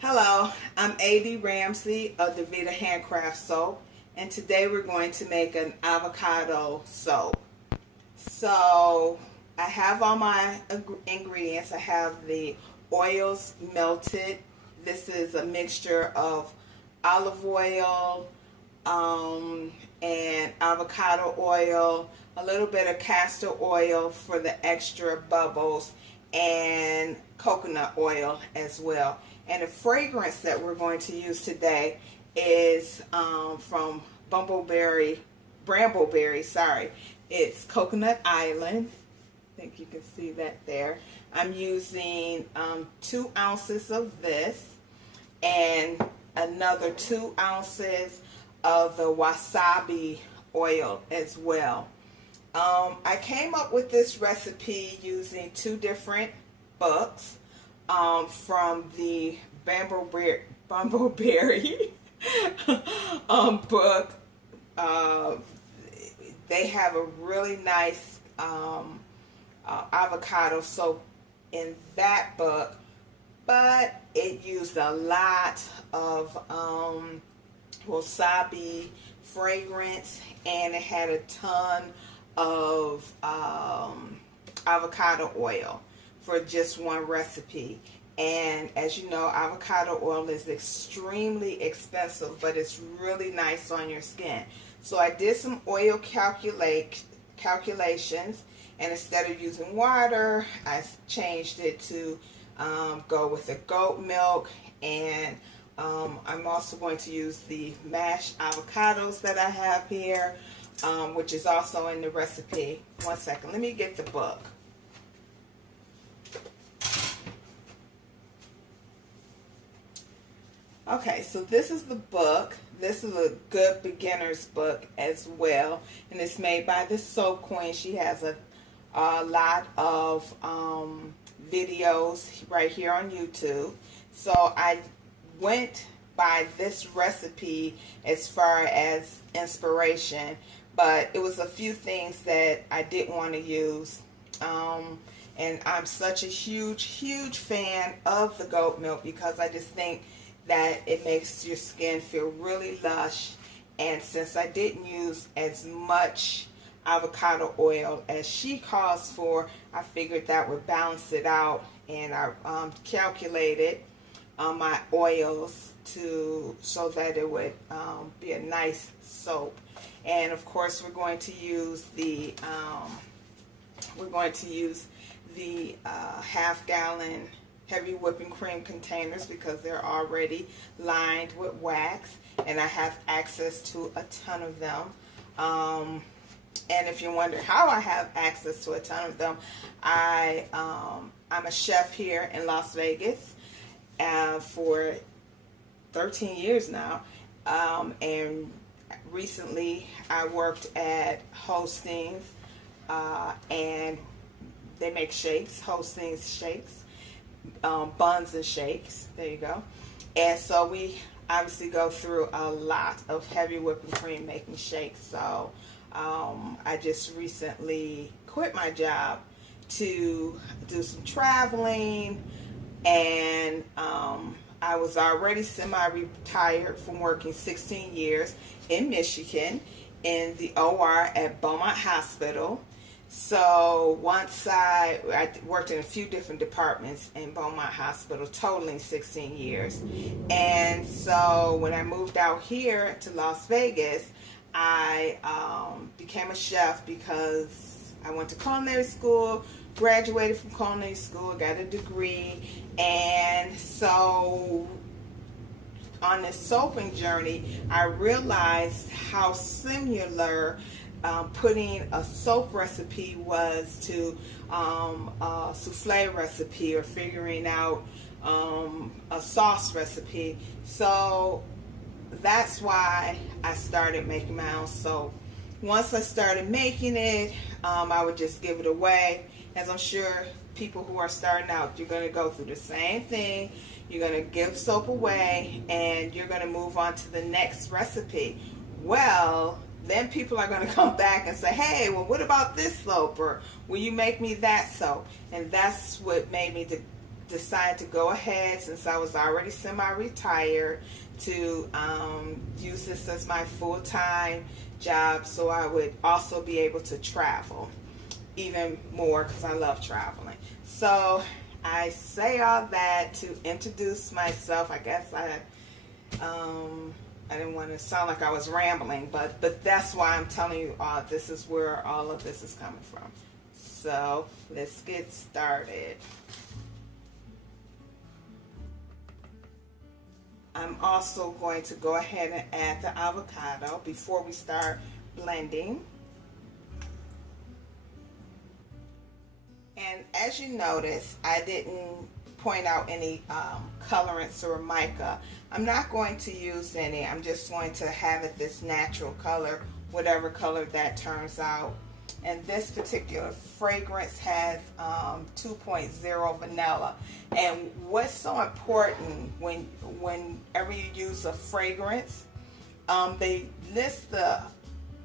Hello, I'm A.D. Ramsey of Davita Handcraft Soap, and today we're going to make an avocado soap. So I have all my ingredients. I have the oils melted. This is a mixture of olive oil and avocado oil, a little bit of castor oil for the extra bubbles, and coconut oil as well. And the fragrance that we're going to use today is from Brambleberry, sorry. It's Coconut Island. I think you can see that there. I'm using 2 ounces of this and another 2 ounces of the wasabi oil as well. I came up with this recipe using 2 different books from the Bumbleberry book. They have a really nice avocado soap in that book, but it used a lot of wasabi fragrance, and it had a ton of avocado oil for just one recipe. And as you know, avocado oil is extremely expensive, but it's really nice on your skin. So I did some oil calculations, and instead of using water, I changed it to go with the goat milk. And I'm also going to use the mashed avocados that I have here, which is also in the recipe. One second, let me get the book. Okay, so this is the book. This is a good beginner's book as well, and it's made by the Soap Queen. She has a lot of videos right here on YouTube. So I went by this recipe as far as inspiration, but it was a few things that I didn't want to use. And I'm such a huge fan of the goat milk because I just think that it makes your skin feel really lush. And since I didn't use as much avocado oil as she calls for, I figured that would balance it out. And I calculated my oils so that it would be a nice soap. And of course, we're going to use the half-gallon heavy whipping cream containers because they're already lined with wax, and I have access to a ton of them. And if you wonder how I have access to a ton of them, I'm a chef here in Las Vegas for 13 years now, and recently I worked at Hostings, and they make shakes, Hostings shakes. Buns and shakes, there you go. And so we obviously go through a lot of heavy whipping cream making shakes. So I just recently quit my job to do some traveling, and I was already semi-retired from working 16 years in Michigan in the OR at Beaumont Hospital. So once I worked in a few different departments in Beaumont Hospital, totaling 16 years. And so when I moved out here to Las Vegas, I became a chef because I went to culinary school, graduated from culinary school, got a degree. And so on this soaping journey, I realized how similar putting a soap recipe was to a souffle recipe, or figuring out a sauce recipe. So that's why I started making my own soap. Once I started making it, I would just give it away. As I'm sure people who are starting out, you're going to go through the same thing. You're going to give soap away, and you're going to move on to the next recipe. Well, then people are going to come back and say, hey, well, what about this soap? Or will you make me that soap? And that's what made me decided to go ahead, since I was already semi-retired, to use this as my full-time job, so I would also be able to travel even more, because I love traveling. So I say all that to introduce myself. I guess I didn't want to sound like I was rambling, but that's why I'm telling you all. This is where all of this is coming from. So let's get started. I'm also going to go ahead and add the avocado before we start blending. And as you notice, I didn't point out any colorants or mica. I'm not going to use any. I'm just going to have it this natural color, whatever color that turns out. And this particular fragrance has 2.0 vanilla. And what's so important whenever you use a fragrance, they list the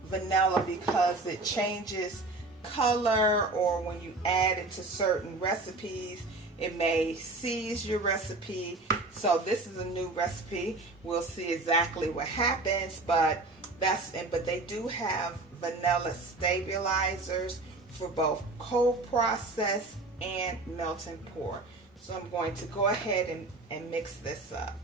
vanilla because it changes color, or when you add it to certain recipes, it may seize your recipe. So this is a new recipe. We'll see exactly what happens, but they do have vanilla stabilizers for both cold process and melt and pour. So I'm going to go ahead and mix this up.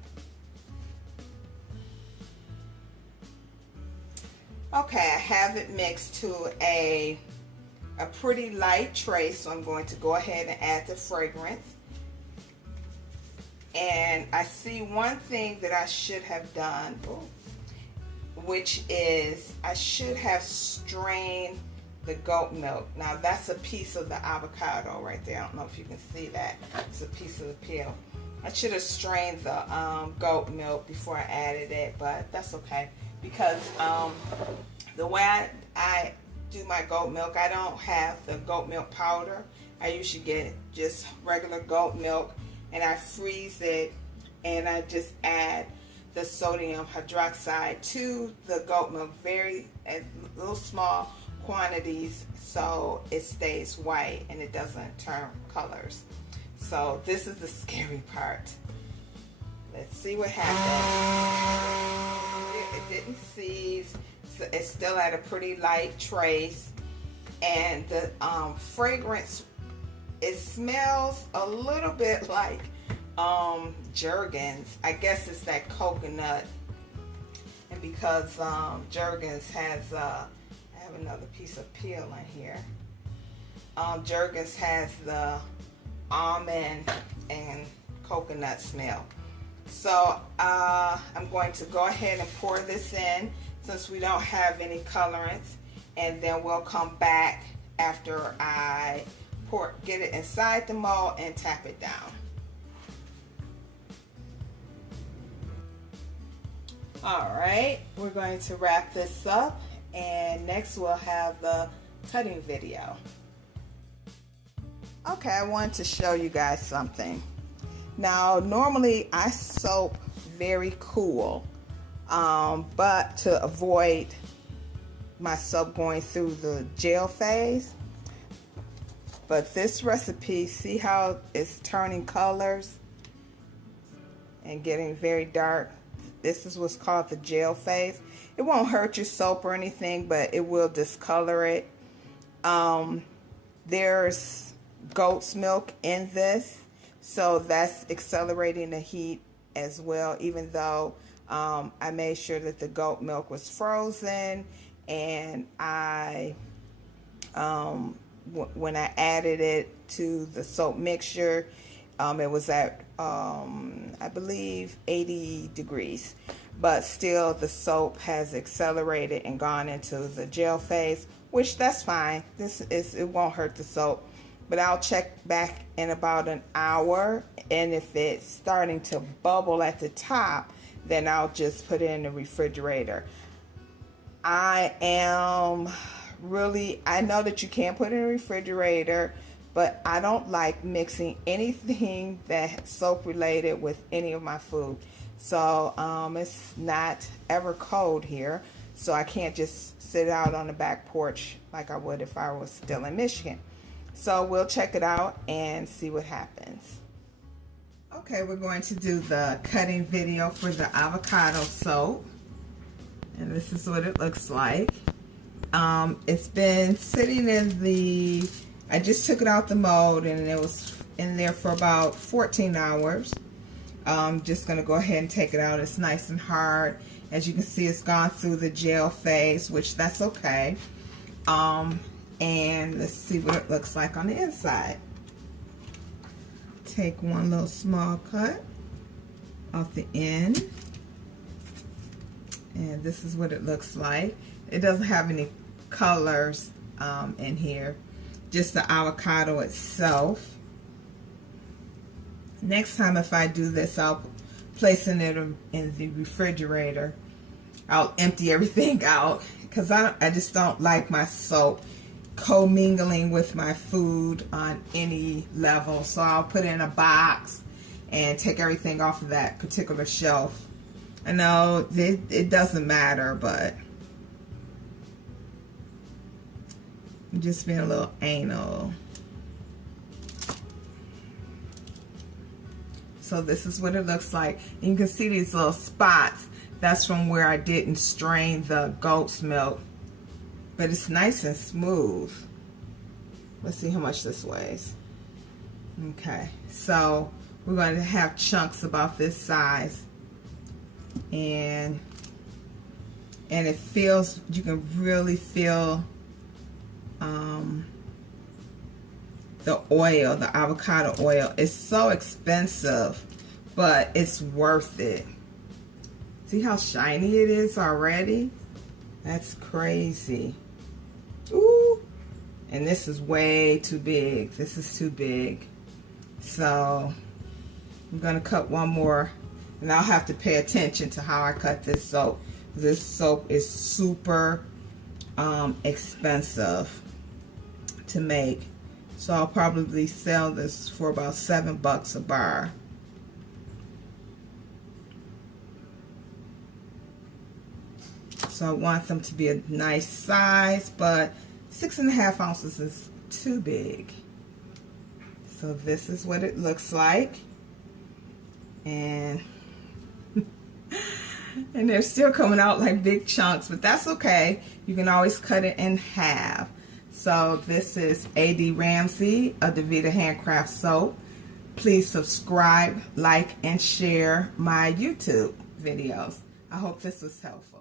Okay, I have it mixed to a pretty light trace, so I'm going to go ahead and add the fragrance. And I see one thing that I should have done, which is I should have strained the goat milk. Now that's a piece of the avocado right there. I don't know if you can see that. It's a piece of the peel. I should have strained the goat milk before I added it, but that's okay, because the way I do my goat milk, I don't have the goat milk powder. I usually get just regular goat milk, and I freeze it, and I just add the sodium hydroxide to the goat milk, very little small quantities, so it stays white and it doesn't turn colors. So this is the scary part. Let's see what happens. It didn't seize. It's still at a pretty light trace, and the fragrance, it smells a little bit like Jergens. I guess it's that coconut, and because Jergens has I have another piece of peel in here. Jergens has the almond and coconut smell. So I'm going to go ahead and pour this in, since we don't have any colorants, and then we'll come back after I get it inside the mold and tap it down. Alright, we're going to wrap this up, and next we'll have the cutting video. Okay, I wanted to show you guys something. Now, normally I soap very cool, but to avoid my soap going through the gel phase. But this recipe, see how it's turning colors and getting very dark? This is what's called the gel phase. It won't hurt your soap or anything, but it will discolor it. There's goat's milk in this, so that's accelerating the heat as well, even though I made sure that the goat milk was frozen, and when I added it to the soap mixture, it was at I believe 80 degrees, but still the soap has accelerated and gone into the gel phase, which that's fine. It won't hurt the soap. But I'll check back in about an hour, and if it's starting to bubble at the top, then I'll just put it in the refrigerator. I know that you can't put it in the refrigerator, but I don't like mixing anything that's soap related with any of my food. So it's not ever cold here, so I can't just sit out on the back porch like I would if I was still in Michigan. So we'll check it out and see what happens. Okay, we're going to do the cutting video for the avocado soap. And this is what it looks like. It's been sitting in the, I just took it out the mold and it was in there for about 14 hours. Just going to go ahead and take it out. It's nice and hard. As you can see, it's gone through the gel phase, which that's okay. And let's see what it looks like on the inside. Take one little small cut off the end. And this is what it looks like. It doesn't have any colors in here, just the avocado itself. Next time if I do this, I'll place it in the refrigerator. I'll empty everything out because I just don't like my soap commingling with my food on any level. So I'll put it in a box and take everything off of that particular shelf. I know it doesn't matter, but I'm just being a little anal. So this is what it looks like. You can see these little spots. That's from where I didn't strain the goat's milk. But it's nice and smooth. Let's see how much this weighs. Okay, so we're going to have chunks about this size. And it feels, you can really feel the oil, the avocado oil. It's so expensive, but it's worth it. See how shiny it is already? That's crazy. Ooh. And this is way too big. This is too big. So I'm gonna cut one more, and I'll have to pay attention to how I cut this soap. This soap is super expensive to make. So I'll probably sell this for about $7 a bar. So I want them to be a nice size, but 6.5 ounces is too big. So this is what it looks like. And they're still coming out like big chunks, but that's okay. You can always cut it in half. So this is A.D. Ramsey of Davita Handcraft Soap. Please subscribe, like, and share my YouTube videos. I hope this was helpful.